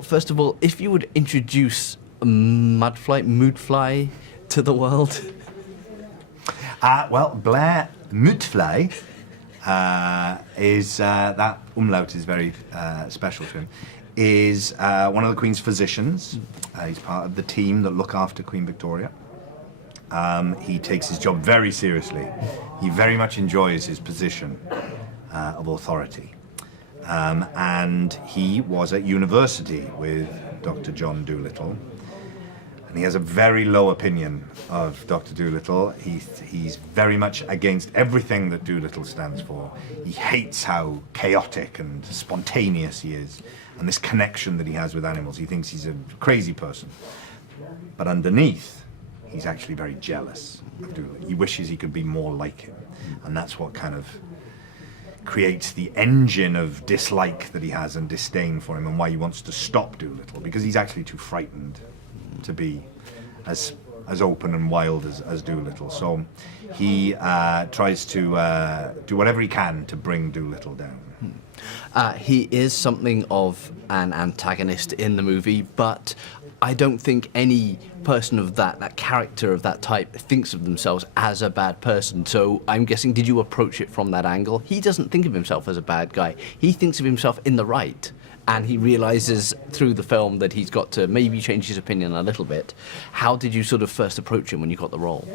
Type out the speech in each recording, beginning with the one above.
First of all, if you would introduce Moodfly to the world. Well, Blair Moodfly is, that umlaut is very special to him, is one of the Queen's physicians. He's part of the team that look after Queen Victoria. He takes his job very seriously. He very much enjoys his position of authority. And he was at university with Dr. John Dolittle. And he has a very low opinion of Dr. Dolittle. He's very much against everything that Dolittle stands for. He hates how chaotic and spontaneous he is, and this connection that he has with animals. He thinks he's a crazy person. But underneath, he's actually very jealous of Dolittle. He wishes he could be more like him. And that's what kind of creates the engine of dislike that he has and disdain for him, and why he wants to stop Dolittle, because he's actually too frightened to be as open and wild as Dolittle. So he tries to do whatever he can to bring Dolittle down. He is something of an antagonist in the movie, but I don't think any person of that character of that type thinks of themselves as a bad person. So I'm guessing, did you approach it from that angle? He doesn't think of himself as a bad guy. He thinks of himself in the right. And he realizes through the film that he's got to maybe change his opinion a little bit. How did you sort of first approach him when you got the role?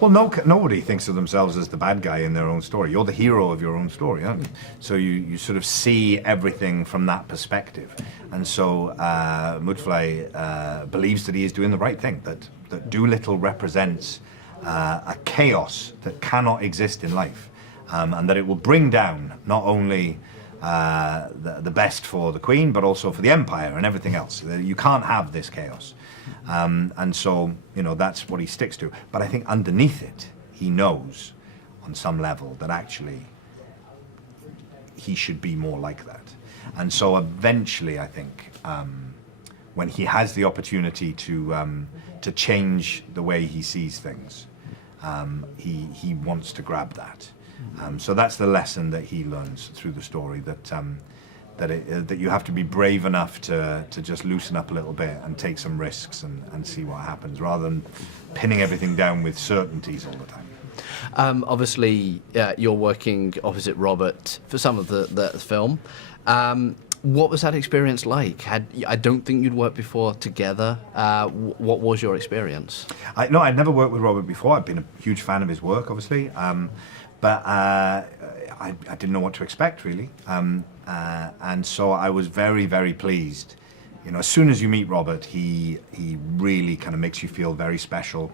Well, nobody thinks of themselves as the bad guy in their own story. You're the hero of your own story, aren't you? So you sort of see everything from that perspective. And so Moodfly believes that he is doing the right thing, that Dolittle represents a chaos that cannot exist in life, and that it will bring down not only the best for the Queen, but also for the Empire and everything else. You can't have this chaos. And so, that's what he sticks to. But I think underneath it, he knows on some level that actually he should be more like that. And so eventually, I think, when he has the opportunity to change the way he sees things, he wants to grab that. So that's the lesson that he learns through the story, that you have to be brave enough to just loosen up a little bit and take some risks and see what happens, rather than pinning everything down with certainties all the time. Obviously, you're working opposite Robert for some of the film. What was that experience like? I don't think you'd worked before together. What was your experience? No, I'd never worked with Robert before. I'd been a huge fan of his work, obviously. But I didn't know what to expect, really. And so I was very, very pleased. As soon as you meet Robert, he really kind of makes you feel very special.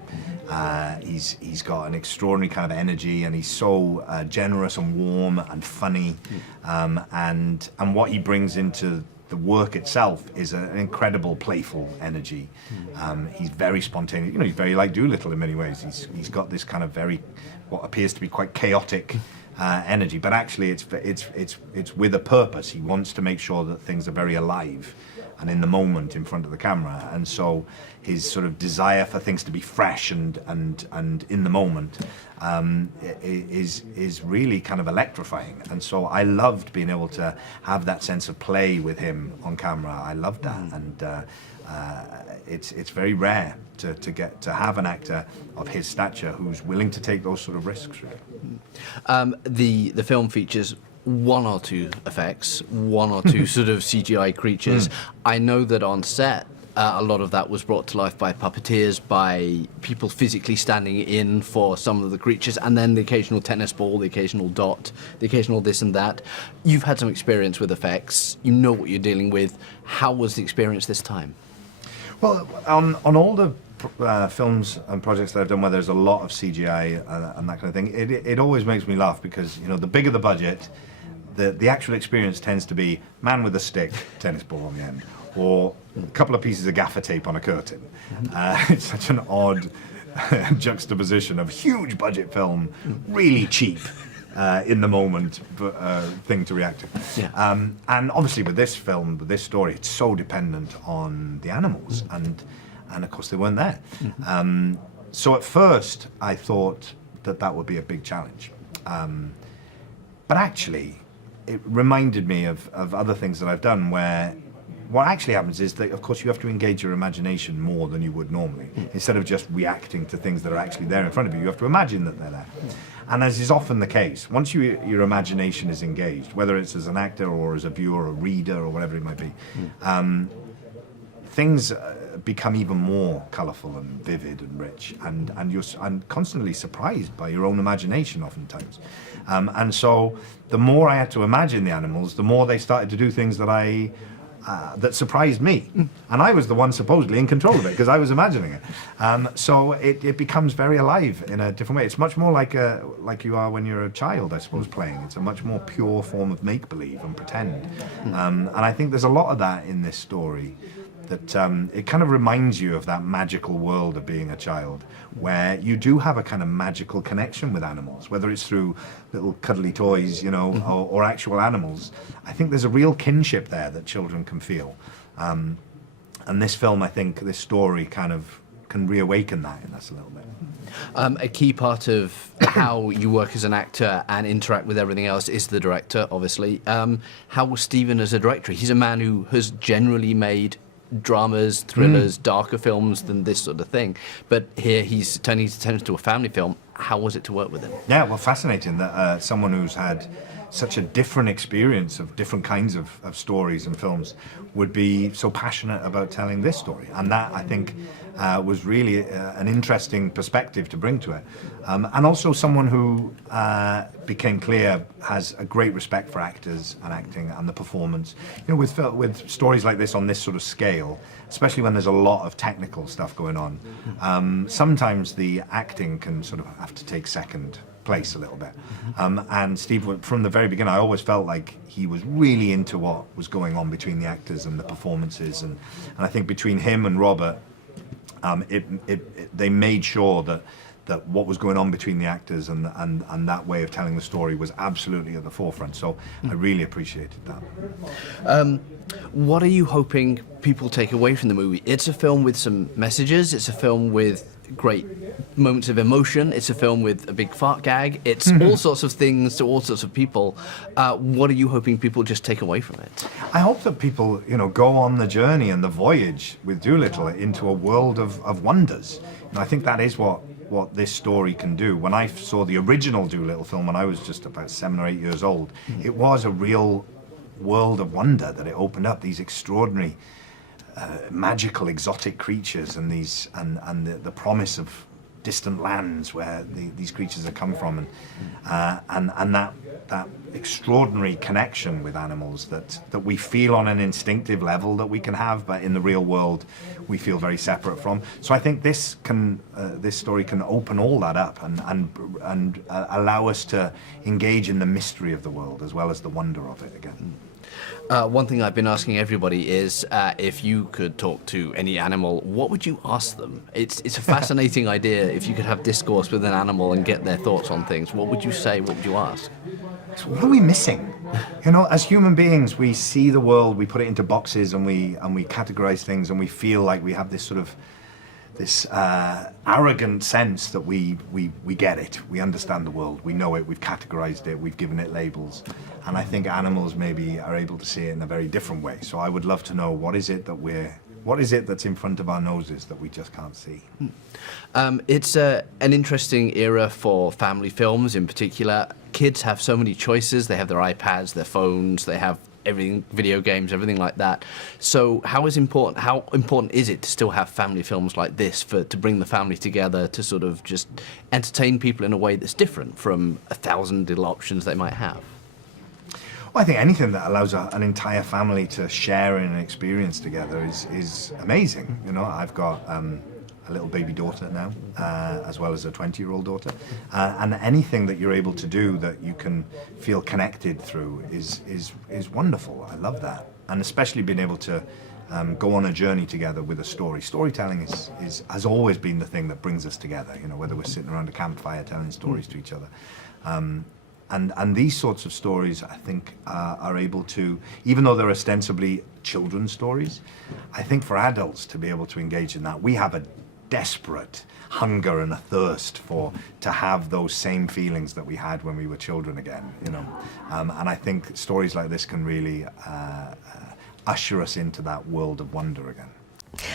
He's got an extraordinary kind of energy, and he's so generous and warm and funny. And what he brings into the work itself is an incredible playful energy. He's very spontaneous. He's very like Dolittle in many ways. He's got this kind of what appears to be quite chaotic energy, but actually it's with a purpose. He wants to make sure that things are very alive and in the moment in front of the camera. And so his sort of desire for things to be fresh and in the moment is really kind of electrifying. And so I loved being able to have that sense of play with him on camera. I loved that. And it's very rare to get to have an actor of his stature who's willing to take those sort of risks, really. The film features one or two effects, one or two sort of CGI creatures. I know that on set, a lot of that was brought to life by puppeteers, by people physically standing in for some of the creatures, and then the occasional tennis ball, the occasional dot, the occasional this and that. You've had some experience with effects. You know what you're dealing with. How was the experience this time? Well, on all the films and projects that I've done where there's a lot of CGI and that kind of thing, it always makes me laugh, because the bigger the budget, the actual experience tends to be man with a stick, tennis ball on the end, or a couple of pieces of gaffer tape on a curtain. It's such an odd juxtaposition of huge budget film, really cheap, in the moment thing to react to. Yeah. And obviously with this film, with this story, it's so dependent on the animals, and of course they weren't there. So at first I thought that would be a big challenge. But actually, it reminded me of other things that I've done where what actually happens is that, of course, you have to engage your imagination more than you would normally. Instead of just reacting to things that are actually there in front of you, you have to imagine that they're there. And as is often the case, once your imagination is engaged, whether it's as an actor or as a viewer or reader or whatever it might be, things become even more colourful and vivid and rich, and you're constantly surprised by your own imagination oftentimes. And so the more I had to imagine the animals, the more they started to do things that that surprised me. And I was the one supposedly in control of it because I was imagining it. So it becomes very alive in a different way. It's much more like you are when you're a child, I suppose, playing. It's a much more pure form of make-believe and pretend. And I think there's a lot of that in this story, that it kind of reminds you of that magical world of being a child, where you do have a kind of magical connection with animals, whether it's through little cuddly toys, you know, or actual animals. I think there's a real kinship there that children can feel. And this film, I think, this story kind of can reawaken that in us a little bit. A key part of how you work as an actor and interact with everything else is the director, obviously. How was Stephen as a director? He's a man who has generally made dramas, thrillers, darker films than this sort of thing. But here he's turning his attention to a family film. How was it to work with him? Yeah, well, fascinating that someone who's had such a different experience of different kinds of stories and films would be so passionate about telling this story. And that, I think, was really an interesting perspective to bring to it. And also someone who became clear has a great respect for actors and acting and the performance. You know, with stories like this on this sort of scale, especially when there's a lot of technical stuff going on, sometimes the acting can sort of have to take second place a little bit. And Steve, from the very beginning, I always felt like he was really into what was going on between the actors and the performances. And I think between him and Robert, they made sure that what was going on between the actors and that way of telling the story was absolutely at the forefront. So I really appreciated that. What are you hoping people take away from the movie? It's a film with some messages. It's a film with great moments of emotion. It's a film with a big fart gag. It's all sorts of things to all sorts of people. What are you hoping people just take away from it? I hope that people, you know, go on the journey and the voyage with Dolittle into a world of wonders. And I think that is what this story can do. When I saw the original Dolittle film when I was just about 7 or 8 years old, it was a real world of wonder that it opened up, these extraordinary magical exotic creatures and these and the promise of distant lands where these creatures have come from, and that extraordinary connection with animals that we feel on an instinctive level that we can have, but in the real world we feel very separate from. So I think this story can open all that up and allow us to engage in the mystery of the world as well as the wonder of it again. One thing I've been asking everybody is if you could talk to any animal, what would you ask them? It's a fascinating idea. If you could have discourse with an animal and get their thoughts on things, what would you say? What would you ask? So what are we missing? You know, as human beings, we see the world, we put it into boxes, and we categorize things, and we feel like we have this sort of arrogant sense that we get it, we understand the world, we know it, we've categorized it, we've given it labels. And I think animals maybe are able to see it in a very different way. So I would love to know, what is it that's in front of our noses that we just can't see? It's an interesting era for family films in particular. Kids have so many choices. They have their iPads, their phones, they have everything, video games, everything like that. So how important is it to still have family films like this to bring the family together, to sort of just entertain people in a way that's different from 1,000 little options they might have? Well, I think anything that allows an entire family to share in an experience together is amazing. You know, I've got a little baby daughter now, as well as a 20-year-old daughter, and anything that you're able to do that you can feel connected through is wonderful. I love that, and especially being able to go on a journey together with a story. Storytelling has always been the thing that brings us together. You know, whether we're sitting around a campfire telling stories to each other. And these sorts of stories, I think, are able to, even though they're ostensibly children's stories, I think for adults to be able to engage in that, we have a desperate hunger and a thirst to have those same feelings that we had when we were children again, you know. And I think stories like this can really usher us into that world of wonder again.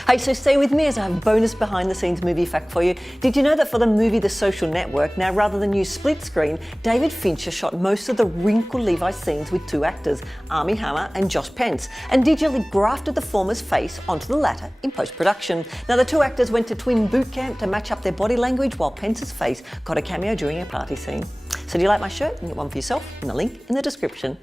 Hey, so stay with me as I have a bonus behind the scenes movie fact for you. Did you know that for the movie The Social Network, now rather than use split screen, David Fincher shot most of the Wrinkle Levi scenes with two actors, Armie Hammer and Josh Pence, and digitally grafted the former's face onto the latter in post-production. Now the two actors went to twin boot camp to match up their body language, while Pence's face got a cameo during a party scene. So do you like my shirt? You can get one for yourself in the link in the description.